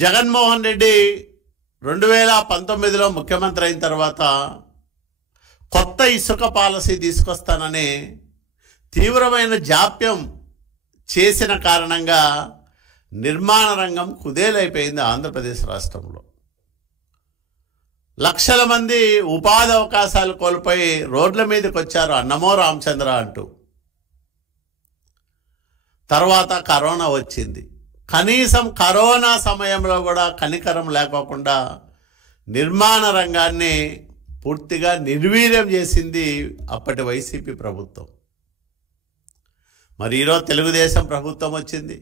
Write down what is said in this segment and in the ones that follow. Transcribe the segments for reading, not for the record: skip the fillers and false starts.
జగన్మోహన్ రెడ్డి 2019లో ముఖ్యమంత్రి అయిన తర్వాత కొత్త ఇసుక పాలసీ తీసుకొస్తానని తీవ్రమైన జాప్యం చేసిన కారణంగా నిర్మాణ రంగం కుదేలైపోయింది. ఆంధ్రప్రదేశ్ రాష్ట్రంలో లక్షల మంది ఉపాధి అవకాశాలు కోల్పోయి రోడ్ల మీదకి వచ్చారు అన్నమో రామచంద్ర అంటూ. తర్వాత కరోనా వచ్చింది. కనీసం కరోనా సమయంలో కూడా కనికరం లేకోకుండా నిర్మాణ రంగాన్ని పూర్తిగా నిర్వీర్యం చేసింది అప్పటి వైసీపీ ప్రభుత్వం. మరి ఈరోజు తెలుగుదేశం ప్రభుత్వం వచ్చింది.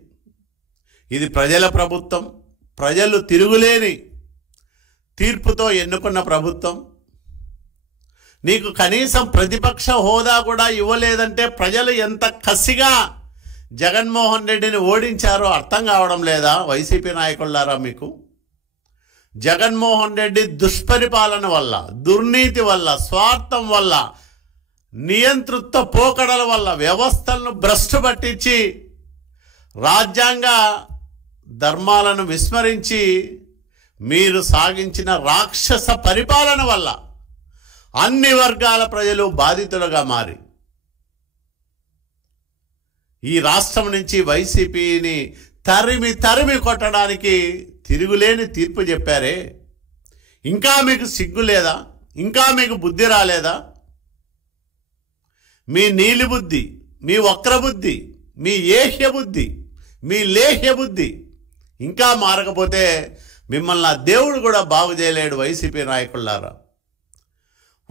ఇది ప్రజల ప్రభుత్వం, ప్రజలు తిరుగులేని తీర్పుతో ఎన్నుకున్న ప్రభుత్వం. నీకు కనీసం ప్రతిపక్ష హోదా కూడా ఇవ్వలేదంటే ప్రజలు ఎంత కసిగా జగన్మోహన్ రెడ్డిని ఓడించారో అర్థం కావడం లేదా వైసీపీ నాయకులారా? మీకు జగన్మోహన్ రెడ్డి దుష్పరిపాలన వల్ల, దుర్నీతి వల్ల, స్వార్థం వల్ల, నియంతృత్వ పోకడల వల్ల వ్యవస్థలను భ్రష్టు పట్టించి రాజ్యాంగ ధర్మాలను విస్మరించి మీరు సాగించిన రాక్షస పరిపాలన వల్ల అన్ని వర్గాల ప్రజలు బాధితులుగా మారి ఈ రాష్ట్రం నుంచి వైసీపీని తరిమి తరిమి కొట్టడానికి తిరుగులేని తీర్పు చెప్పారే. ఇంకా మీకు సిగ్గు లేదా? ఇంకా మీకు బుద్ధి రాలేదా? మీ నీలి బుద్ధి, మీ వక్ర బుద్ధి, మీ ఏహ్య బుద్ధి, మీ లేహ్య బుద్ధి ఇంకా మారకపోతే మిమ్మల్ని ఆ దేవుడు కూడా బాగు చేయలేడు. వైసీపీ నాయకులారా,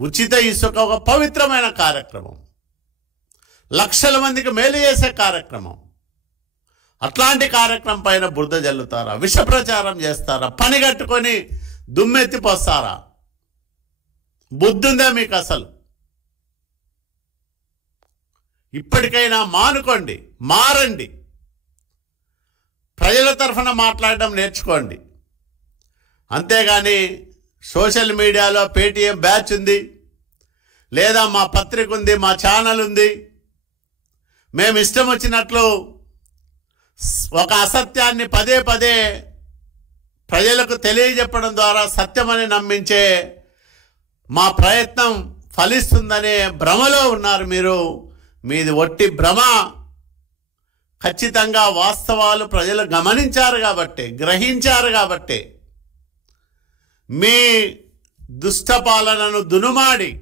ఉచిత ఇసుక ఒక పవిత్రమైన కార్యక్రమం, లక్షల మందికి మేలు చేసే కార్యక్రమం. అట్లాంటి కార్యక్రమం పైన బురద జల్లుతారా? విష ప్రచారం చేస్తారా? పని కట్టుకొని దుమ్మెత్తిపోస్తారా? బుద్ధుందా మీకు అసలు? ఇప్పటికైనా మానుకోండి, మారండి, ప్రజల తరఫున మాట్లాడడం నేర్చుకోండి. అంతేగాని సోషల్ మీడియాలో పేటీఎం బ్యాచ్ ఉంది, లేదా మా పత్రిక ఉంది, మా ఛానల్ ఉంది, మేము ఇష్టం వచ్చినట్లు ఒక అసత్యాన్ని పదే పదే ప్రజలకు తెలియజెప్పడం ద్వారా సత్యమని నమ్మించే మా ప్రయత్నం ఫలిస్తుందనే భ్రమలో ఉన్నారు మీరు. మీది ఒట్టి భ్రమ. ఖచ్చితంగా వాస్తవాలు ప్రజలు గమనించారు కాబట్టి, గ్రహించారు కాబట్టి మీ దుష్టపాలనను దునుమాడి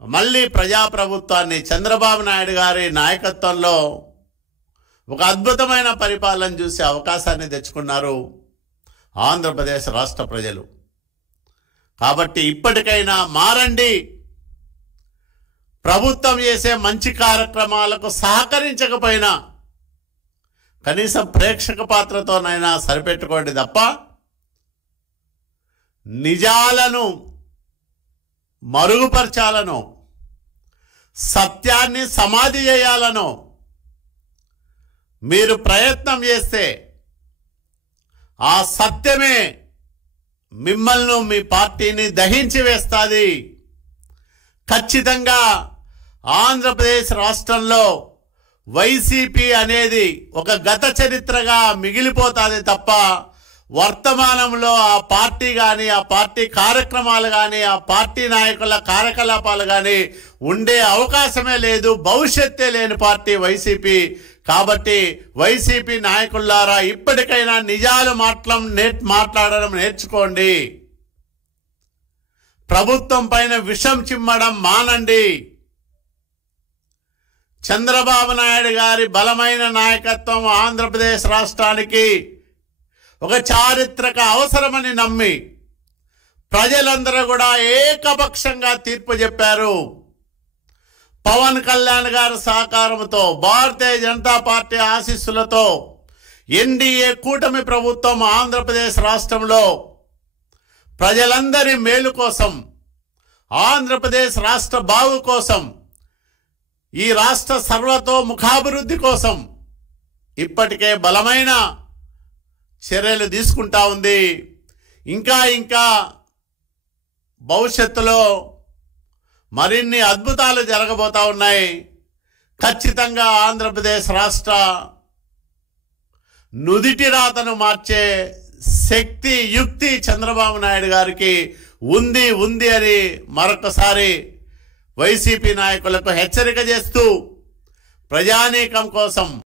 మళ్ళీ ప్రజాప్రభుత్వాన్ని చంద్రబాబు నాయుడు గారి నాయకత్వంలో ఒక అద్భుతమైన పరిపాలన చూసే అవకాశాన్ని తెచ్చుకున్నారు ఆంధ్రప్రదేశ్ రాష్ట్ర ప్రజలు. కాబట్టి ఇప్పటికైనా మారండి. ప్రభుత్వం చేసే మంచి కార్యక్రమాలకు సహకరించకపోయినా కనీసం ప్రేక్షక పాత్రతోనైనా సరిపెట్టుకోండి తప్ప నిజాలను మరుగుపరచాలను, సత్యాన్ని సమాధి చేయాలను మీరు ప్రయత్నం చేస్తే ఆ సత్యమే మిమ్మల్ని, మీ పార్టీని దహించి వేస్తుంది. ఖచ్చితంగా ఆంధ్రప్రదేశ్ రాష్ట్రంలో వైసీపీ అనేది ఒక గత చరిత్రగా మిగిలిపోతుంది తప్ప వర్తమానంలో ఆ పార్టీ కానీ, ఆ పార్టీ కార్యక్రమాలు కానీ, ఆ పార్టీ నాయకుల కార్యకలాపాలు కానీ ఉండే అవకాశమే లేదు. భవిష్యత్తే లేని పార్టీ వైసీపీ. కాబట్టి వైసీపీ నాయకులారా, ఇప్పటికైనా నిజాలు మాట్లాడడం నేర్చుకోండి. ప్రభుత్వం పైన విషం చిమ్మడం మానండి. చంద్రబాబు నాయుడు గారి బలమైన నాయకత్వం ఆంధ్రప్రదేశ్ రాష్ట్రానికి ఒక చారిత్రక అవసరమని నమ్మి ప్రజలందరూ కూడా ఏకపక్షంగా తీర్పు చెప్పారు. పవన్ కళ్యాణ్ గారి సహకారంతో, భారతీయ జనతా పార్టీ ఆశీస్సులతో ఎన్డీఏ కూటమి ప్రభుత్వం ఆంధ్రప్రదేశ్ రాష్ట్రంలో ప్రజలందరి మేలు కోసం, ఆంధ్రప్రదేశ్ రాష్ట్ర బాగు కోసం, ఈ రాష్ట్ర సర్వతోముఖాభివృద్ధి కోసం ఇప్పటికే బలమైన చర్యలు తీసుకుంటా ఉంది. ఇంకా ఇంకా భవిష్యత్తులో మరిన్ని అద్భుతాలు జరగబోతా ఉన్నాయి. ఖచ్చితంగా ఆంధ్రప్రదేశ్ రాష్ట్ర నుదిటి రాతను మార్చే శక్తి యుక్తి చంద్రబాబు నాయుడు గారికి ఉంది అని మరొకసారి వైసీపీ నాయకులకు హెచ్చరిక చేస్తూ ప్రజానీకం కోసం